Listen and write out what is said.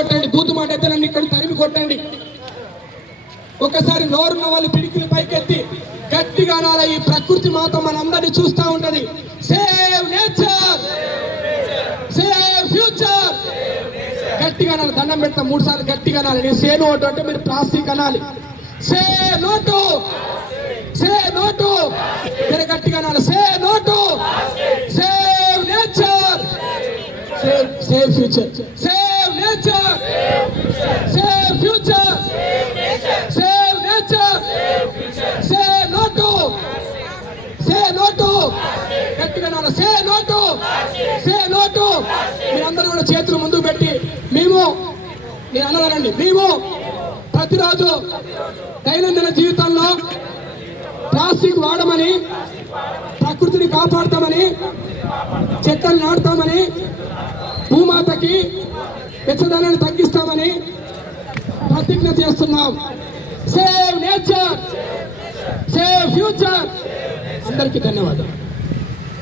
కొట్టండి, బూతు మాట అయితే నన్ను ఇక్కడ తరిమి కొట్టండి. ఒకసారి నోరున్న వాళ్ళు పిడికిలు పైకెత్తి గట్టిగా అనాలి. ఈ ప్రకృతి మాత మనందరినీ చూస్తూ ఉంటది. Save nature, save future. గట్టిగా అనాలి, దండం పెడతా 3 సార్లు గట్టిగా అనాలి. నేను సే నోటు అంటే మీరు ప్లాస్టిక్ అనాలి. సే నోటు, సే నోటు, మీరు గట్టిగా అనాలి. Say no to, save nature, save future, save nature, save future, save nature, say no to, say no to, గట్టిగా అనాలి. Say no to, say no to. మీరందరూ కూడా చేతులు ముందుకు పెట్టి మేము, నేను అన్నదానండి, మేము ప్రతిరోజు దైనందిన జీవితంలో ప్లాస్టిక్ వాడమని, ప్రకృతిని కాపాడుతామని, చెట్లను నాటుతామని, భూమాతకి వెచ్చదనాన్ని తగ్గిస్తామని ప్రతిజ్ఞ చేస్తున్నాం. Save nature, save future. అందరికీ ధన్యవాదాలు.